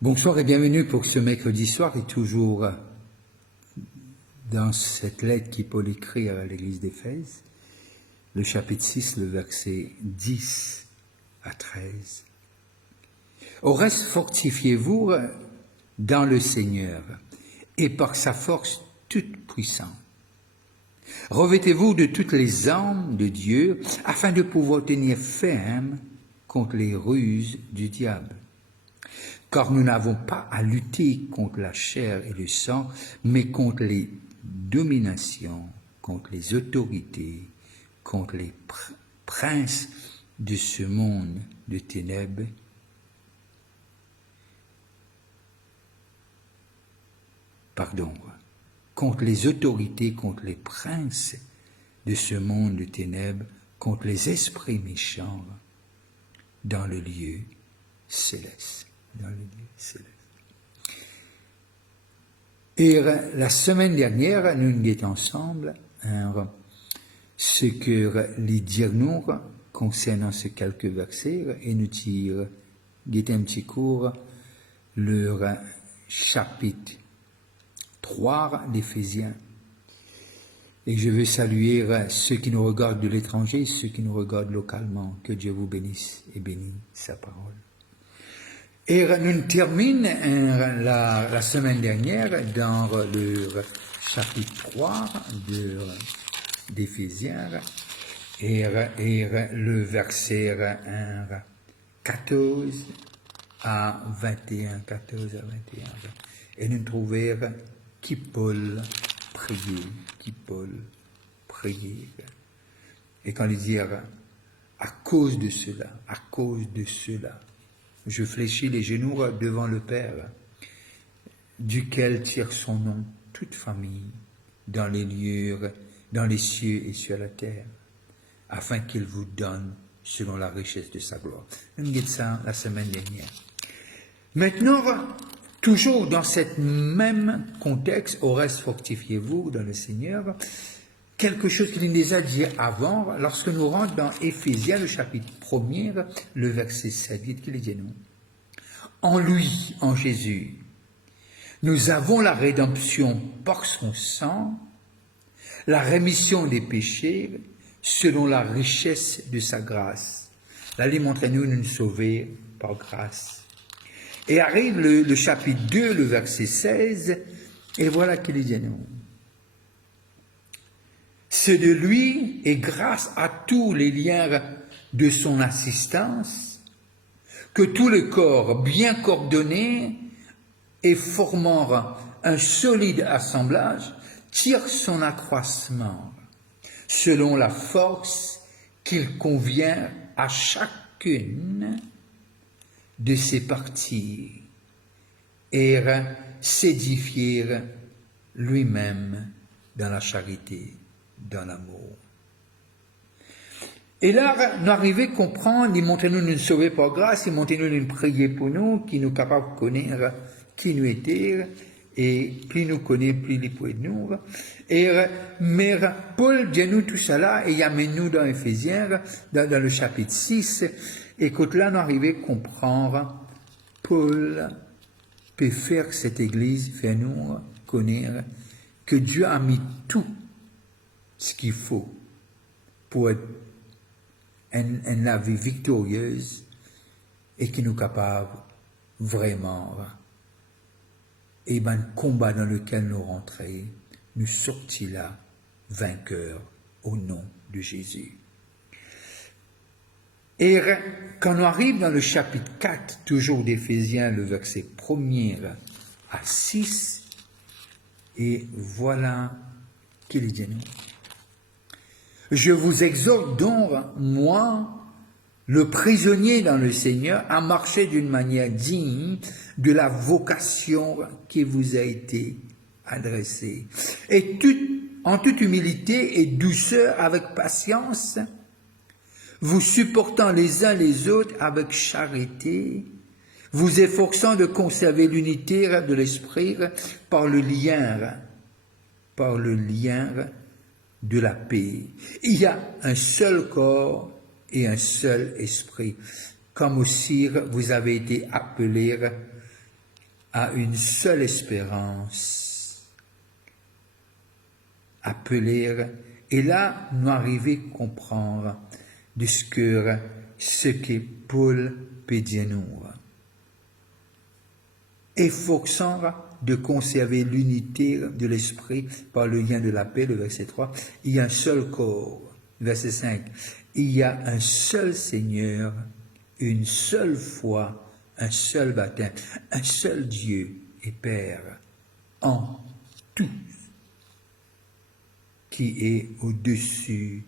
Bonsoir et bienvenue pour ce mercredi soir et toujours dans cette lettre qui Paul écrit à l'église d'Éphèse, le chapitre 6, le verset 10 à 13. Au reste, fortifiez-vous dans le Seigneur et par sa force toute puissante. Revêtez-vous de toutes les armes de Dieu afin de pouvoir tenir ferme contre les ruses du diable. Car nous n'avons pas à lutter contre la chair et le sang, mais contre les dominations, contre les autorités, contre les princes de ce monde de ténèbres, contre les autorités, contre les princes de ce monde de ténèbres, contre les esprits méchants dans le lieu céleste. Et la semaine dernière, nous étions ensemble ce que les dire nous concernant ces quelques versets et nous tirons un petit cours le chapitre 3 d'Éphésiens. Et je veux saluer ceux qui nous regardent de l'étranger et ceux qui nous regardent localement. Que Dieu vous bénisse et bénisse sa parole. Et nous terminons la semaine dernière dans le chapitre 3 d'Éphésiens et le verset 14 à 21. Et nous trouvons qui Paul priait. Et quand il dit à cause de cela, je fléchis les genoux devant le Père, duquel tire son nom toute famille dans les lieux, dans les cieux et sur la terre, afin qu'il vous donne selon la richesse de sa gloire. On dit ça la semaine dernière. Maintenant, toujours dans cet même contexte, au reste fortifiez-vous dans le Seigneur, quelque chose qu'il nous a dit avant, lorsque nous rentrons dans Éphésiens, le chapitre 1er, le verset 7, dites qu'il dit nous. En lui, en Jésus, nous avons la rédemption par son sang, la rémission des péchés, selon la richesse de sa grâce. Là, il montre-nous nous sauver par grâce. Et arrive le chapitre 2, le verset 16, et voilà qu'il dit nous. C'est de lui et grâce à tous les liens de son assistance que tout le corps bien coordonné et formant un solide assemblage tire son accroissement selon la force qu'il convient à chacune de ses parties et s'édifier lui-même dans la charité, dans l'amour. Et là, nous arrivons à comprendre, il montre-nous nous sauver par grâce, il montre-nous nous prier pour nous, qui nous capable de connaître qui nous était, et plus nous connaissons, plus il peut nous. Et, mais Paul dit nous tout cela, et il amène nous dans Éphésiens, dans le chapitre 6, et quand là, nous arrivons à comprendre, Paul peut faire cette église, faire nous connaître que Dieu a mis tout ce qu'il faut pour être une vie victorieuse et qui nous capable vraiment et ben combat dans lequel nous rentrons, nous sortis là vainqueurs au nom de Jésus. Et quand on arrive dans le chapitre 4, toujours d'Éphésiens, le verset 1er à 6, et voilà qu'il dit nous. Je vous exhorte donc, moi, le prisonnier dans le Seigneur, à marcher d'une manière digne de la vocation qui vous a été adressée. Et en toute humilité et douceur, avec patience, vous supportant les uns les autres avec charité, vous efforçant de conserver l'unité de l'esprit par le lien de la paix. Il y a un seul corps et un seul esprit, comme aussi vous avez été appelés à une seule espérance, appeler, et là, nous arrivons à comprendre de ce que Paul peut dire nous. Efforçant de conserver l'unité de l'esprit par le lien de la paix, le verset 3, il y a un seul corps, verset 5, il y a un seul Seigneur, une seule foi, un seul baptême, un seul Dieu et Père, en tous, qui est au-dessus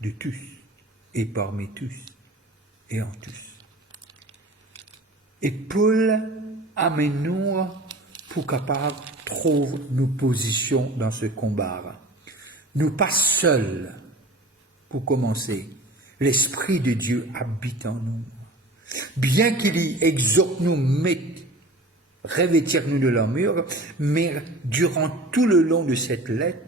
de tous, et parmi tous, et en tous. Et Paul amène nous pour capable trouver nos positions dans ce combat. Nous pas seuls, pour commencer. L'Esprit de Dieu habite en nous. Bien qu'il y exhorte nous, revêtir nous de l'armure, mais durant tout le long de cette lettre,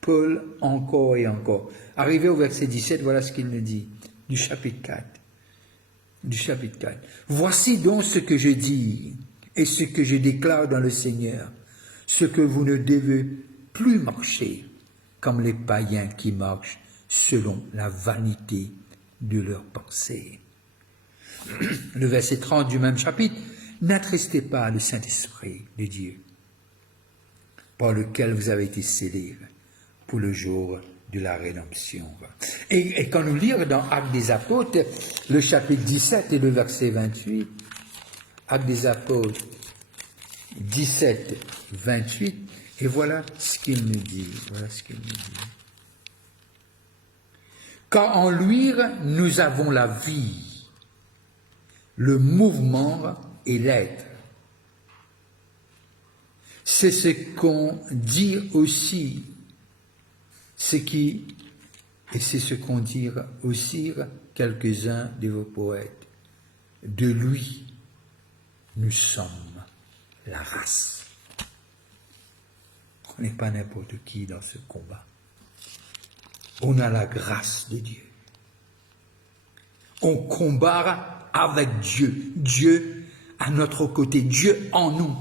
Paul, encore et encore. Arrivé au verset 17, voilà ce qu'il nous dit, du chapitre 4. Voici donc ce que je dis et ce que je déclare dans le Seigneur, ce que vous ne devez plus marcher comme les païens qui marchent selon la vanité de leurs pensées. Le verset 30 du même chapitre, n'attristez pas le Saint-Esprit de Dieu, par lequel vous avez été scellés pour le jour de la rédemption. Et quand nous lisons dans Actes des Apôtres, le chapitre 17 et le verset 28, Actes des Apôtres 17, 28, et voilà ce qu'il nous dit. Car en lui, nous avons la vie, le mouvement et l'être. C'est ce qu'on dit aussi, et c'est ce qu'ont dit aussi quelques-uns de vos poètes. De lui, nous sommes la race. On n'est pas n'importe qui dans ce combat. On a la grâce de Dieu. On combat avec Dieu. Dieu à notre côté. Dieu en nous.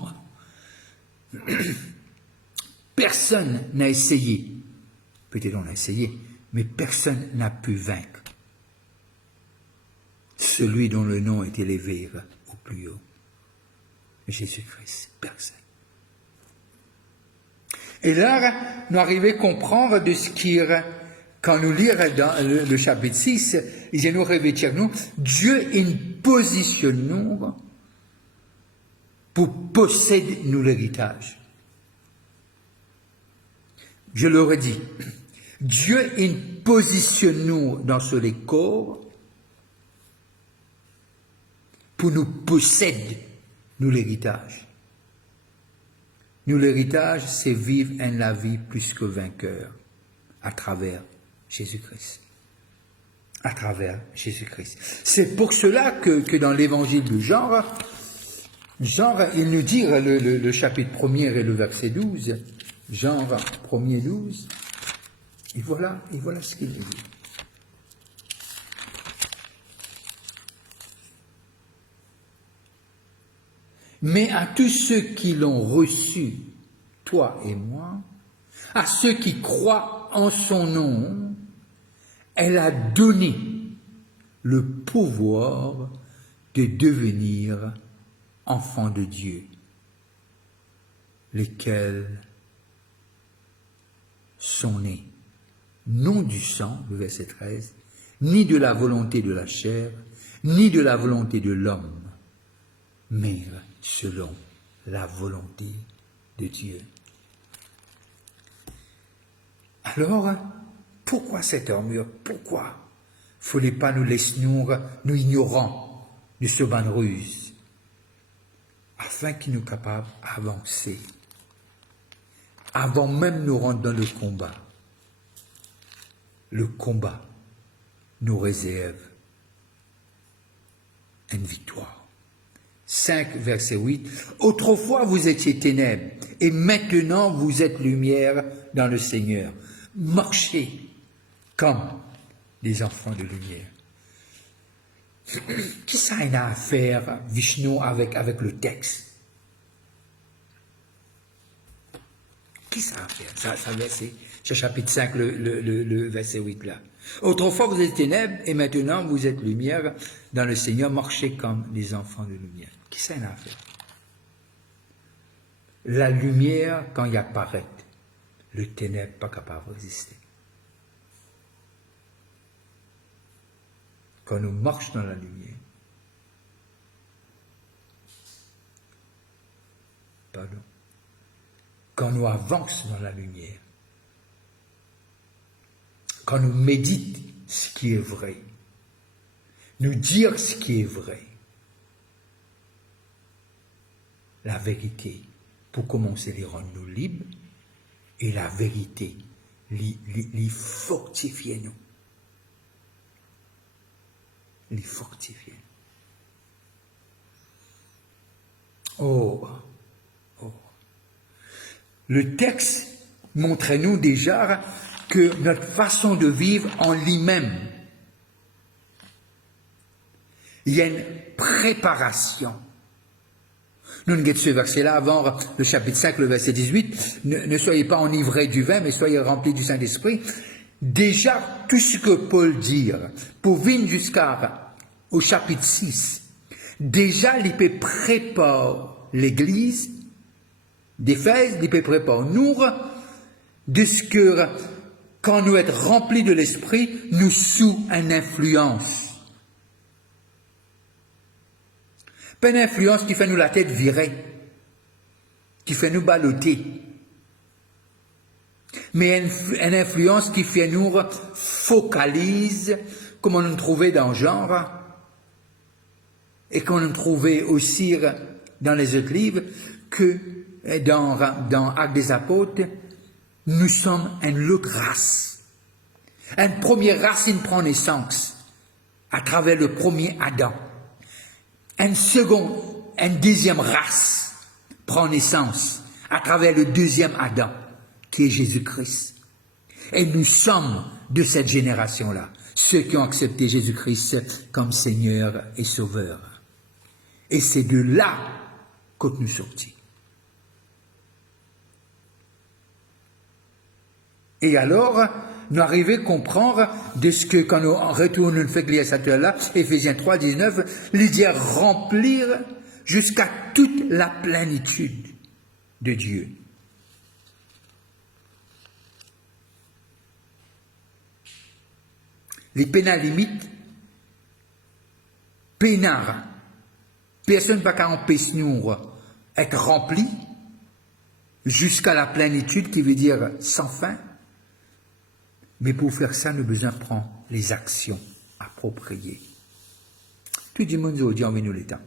Personne n'a essayé. Peut-être on a essayé, mais personne n'a pu vaincre celui dont le nom est élevé au plus haut. Jésus-Christ, personne. Et là, nous arrivons à comprendre de ce qui, quand nous lisons dans le chapitre 6, il nous revêtir nous, Dieu il positionne nous pour posséder nous l'héritage. Je le redis, Dieu il positionne nous dans ce corps pour nous posséder nous l'héritage. Nous l'héritage, c'est vivre la vie plus que vainqueur à travers Jésus-Christ. À travers Jésus-Christ. C'est pour cela que dans l'évangile de Jean, il nous dit, le chapitre 1er et le verset 12, Jean 1er 12, et voilà ce qu'il nous dit. Mais à tous ceux qui l'ont reçu, toi et moi, à ceux qui croient en son nom, elle a donné le pouvoir de devenir enfants de Dieu, lesquels sont nés, non du sang, le verset 13, ni de la volonté de la chair, ni de la volonté de l'homme, mais selon la volonté de Dieu. Alors, pourquoi cette armure? Pourquoi faut-il pas nous laisser nous ignorants de ce ban ruse, afin qu'il nous capable d'avancer, avant même nous rendre dans le combat. Le combat nous réserve une victoire. 5, verset 8. Autrefois vous étiez ténèbres, et maintenant vous êtes lumière dans le Seigneur. Marchez comme des enfants de lumière. Qui ça a à faire, Vishnu, avec le texte? Qui ça a à faire? Ça verset, c'est chapitre 5, le verset 8 là. Autrefois vous êtes ténèbres et maintenant vous êtes lumière dans le Seigneur, marchez comme des enfants de lumière. Qui ça a à faire? La lumière, quand il apparaît, le ténèbre pas capable de résister. Quand nous marchons dans la lumière, pardon, quand nous avançons dans la lumière, quand nous méditons ce qui est vrai, nous dire ce qui est vrai, la vérité, pour commencer, les rendre nous libres, et la vérité, les fortifier nous. Les fortifier. Oh. Le texte montre-nous déjà que notre façon de vivre en lui-même, il y a une préparation. Nous avons ce verset-là avant le chapitre 5, le verset 18. Ne soyez pas enivrés du vin, mais soyez remplis du Saint-Esprit. Déjà, tout ce que Paul dit, pour venir jusqu'au chapitre 6, déjà, il peut préparer l'Église d'Éphèse, il peut préparer nous, de ce que, quand nous sommes remplis de l'Esprit, nous sous une influence. Pas une influence qui fait nous la tête virée, qui fait nous balloter, mais une influence qui fait nous focalise, comme on nous trouvait dans le genre, et qu'on nous trouvait aussi dans les autres livres, que dans Actes des Apôtres, nous sommes une autre race. Une première racine prend naissance à travers le premier Adam. Une deuxième race prend naissance à travers le deuxième Adam, qui est Jésus-Christ. Et nous sommes de cette génération-là, ceux qui ont accepté Jésus-Christ comme Seigneur et Sauveur. Et c'est de là que nous sortis. Et alors, nous arrivons à comprendre de ce que, quand nous retournons fait que là, Éphésiens 3, 19, il dit remplir jusqu'à toute la plénitude de Dieu. Les pénales limites, pénard, personne pas qu'à empêcher nous être rempli jusqu'à la plénitude, qui veut dire sans fin. Mais pour faire ça, nous avons besoin de prendre les actions appropriées. Tout le monde aujourd'hui envie nous l'état.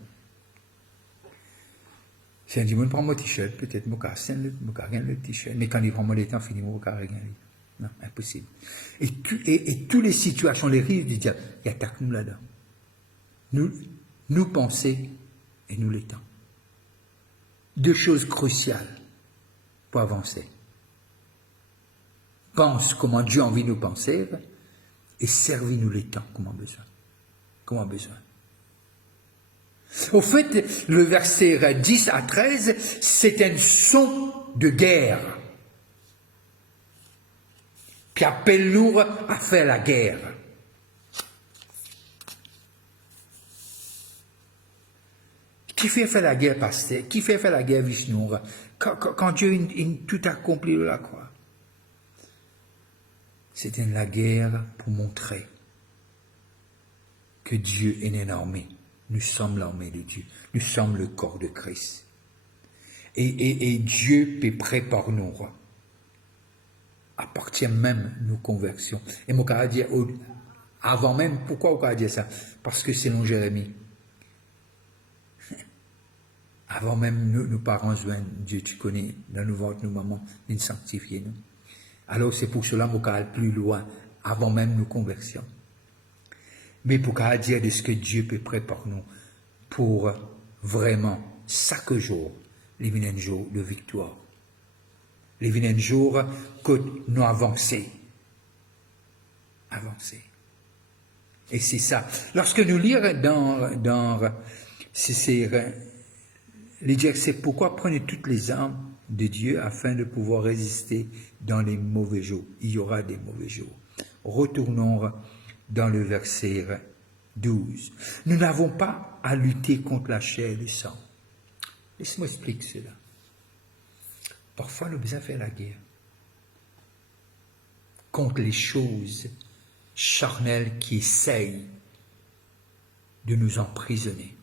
Si un monde prend mon t-shirt, peut-être mon cassin, mon cargan le t-shirt, mais quand il prend mon temps, fini mon cargan. Non, impossible. Et toutes les situations, les risques du diable, il attaque nous là-dedans. Nous penser et nous l'étant. Deux choses cruciales pour avancer. Pense comment Dieu a envie de nous penser et servis-nous les temps comme on a besoin. Comme on a besoin. Au fait, le verset 10 à 13, c'est un son de guerre qui appelle nous à faire la guerre. Qui fait faire la guerre, pasteur? Qui fait faire la guerre, Vishnu? Quand Dieu a tout accompli de la croix. C'était la guerre pour montrer que Dieu est une armée. Nous sommes l'armée de Dieu. Nous sommes le corps de Christ. Et Dieu peut préparer nous. À partir même de nos conversions. Et mon cas dire, avant même, pourquoi on peut dire ça? Parce que selon Jérémie, avant même nos parents joignent Dieu, tu connais, dans nos ventres, nos mamans, nous sanctifier nous. Alors c'est pour cela qu'on va plus loin, avant même nos conversions. Mais pour qu'on dire de ce que Dieu peut préparer nous, pour vraiment, chaque jour, les viennent jours de victoire. Les viennent jours que nous avancer. Avancer. Et c'est ça. Lorsque nous lisons les dire, c'est pourquoi prenez toutes les armes de Dieu afin de pouvoir résister dans les mauvais jours. Il y aura des mauvais jours. Retournons dans le verset 12. Nous n'avons pas à lutter contre la chair et le sang. Laisse-moi expliquer cela. Parfois, nous avons besoin de faire la guerre contre les choses charnelles qui essayent de nous emprisonner.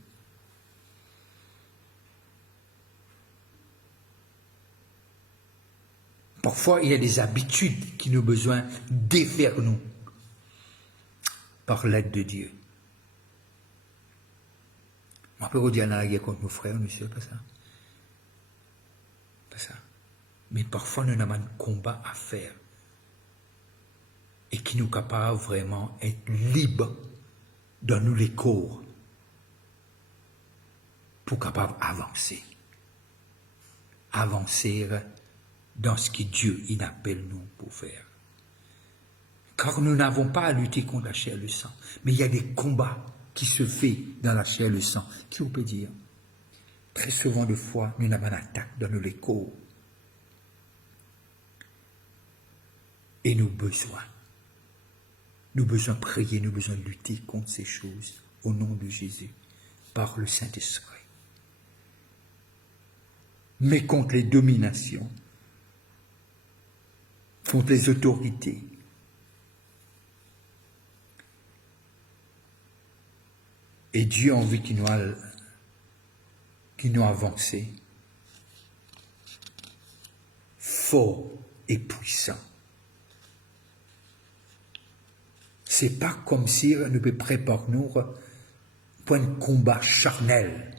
Parfois, il y a des habitudes qui nous ont besoin de défaire nous par l'aide de Dieu. On peut dire dans la guerre contre nos frères, nous ne savons pas ça. Pas ça. Mais parfois, nous avons un combat à faire et qui nous capable vraiment d'être libres dans nous les corps pour capable avancer. Avancer dans ce que Dieu il appelle nous pour faire. Car nous n'avons pas à lutter contre la chair et le sang. Mais il y a des combats qui se font dans la chair et le sang. Qui on peut dire? Très souvent de fois, nous avons une attaque dans nos corps. Et nous besoin prier, nous besoin de lutter contre ces choses au nom de Jésus, par le Saint-Esprit. Mais contre les dominations, contre les autorités, et Dieu a envie qu'il nous avance fort et puissant. C'est pas comme si nous nous préparions pour un combat charnel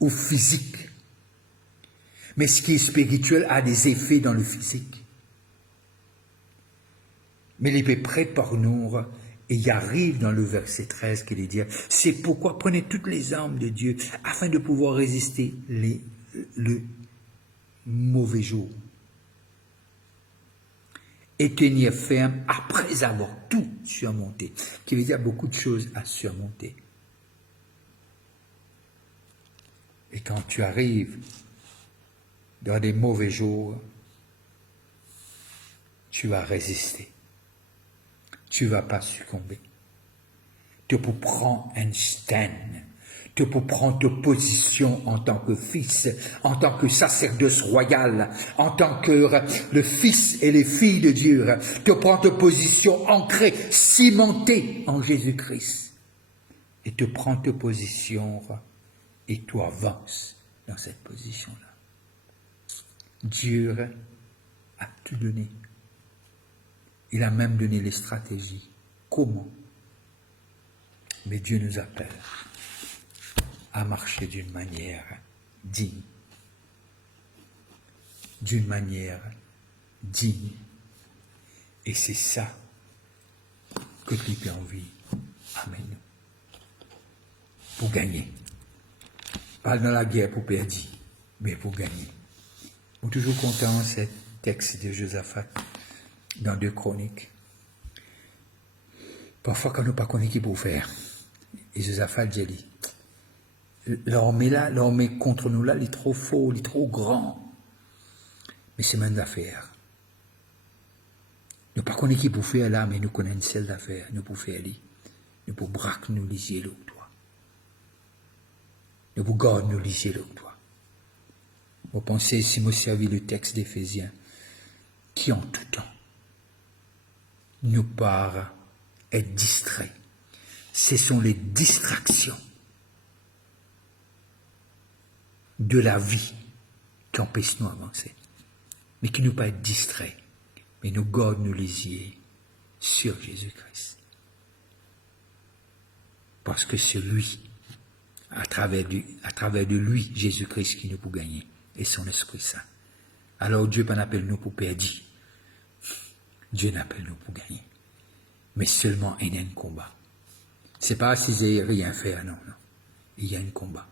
ou physique. Mais ce qui est spirituel a des effets dans le physique. Mais il peut préparer-nous, et il arrive dans le verset 13 qu'il est dit, c'est pourquoi prenez toutes les armes de Dieu afin de pouvoir résister le mauvais jour. Et tenir ferme après avoir tout surmonté. Qui veut dire beaucoup de choses à surmonter. Et quand tu arrives dans des mauvais jours, tu vas résister. Tu ne vas pas succomber. Tu peux prendre un stand. Tu peux prendre ta position en tant que fils, en tant que sacerdoce royal, en tant que le fils et les filles de Dieu. Tu prends ta position ancrée, cimentée en Jésus-Christ. Et tu prends ta position et tu avances dans cette position-là. Dieu a tout donné. Il a même donné les stratégies. Comment? Mais Dieu nous appelle à marcher d'une manière digne. D'une manière digne. Et c'est ça que tu as envie. Amen. Pour gagner. Pas dans la guerre pour perdre, mais pour gagner. Je suis toujours content de ce texte de Josaphat dans 2 Chroniques. Parfois, quand nous ne pas connaissons qui pour faire, et Josaphat dit, l'armée contre nous là, il est trop fort, il est trop grand. Mais c'est même d'affaires. Nous ne pas connaissons qui pour faire là, mais nous connaissons celle d'affaires, nous pour faire là. Nous pour braquer nous lisier l'autre toi. Nous pour garder nous lisier l'autre toi. Vous pensez, si vous servez le texte d'Éphésiens, qui en tout temps nous part être distrait. Ce sont les distractions de la vie qui empêchent nous d'avancer. Mais qui nous pas être distraits, mais nous gardent nous les yeux sur Jésus-Christ. Parce que c'est lui, à travers de lui, Jésus-Christ qui nous peut gagner, et son Esprit Saint. Alors Dieu pas n'appelle nous pour perdre. Dieu n'appelle nous pour gagner. Mais seulement il y a un combat. C'est pas si j'ai rien fait, non. Il y a un combat.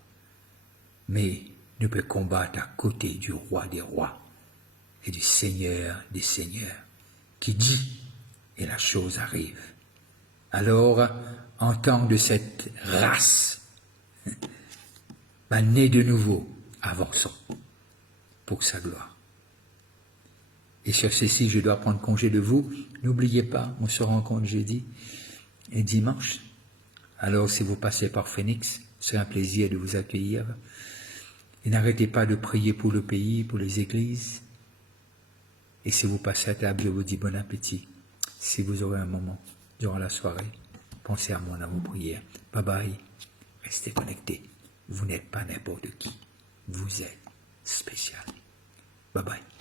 Mais nous pouvons combattre à côté du roi des rois et du Seigneur des seigneurs qui dit et la chose arrive. Alors, en tant de cette race, née de nouveau, avançons pour sa gloire. Et sur ceci, je dois prendre congé de vous. N'oubliez pas, on se rencontre jeudi et dimanche. Alors, si vous passez par Phoenix, c'est un plaisir de vous accueillir. Et n'arrêtez pas de prier pour le pays, pour les églises. Et si vous passez à table, je vous dis bon appétit. Si vous aurez un moment durant la soirée, pensez à moi dans vos prières. Bye bye. Restez connectés. Vous n'êtes pas n'importe qui. Vous êtes spécial. Bye bye.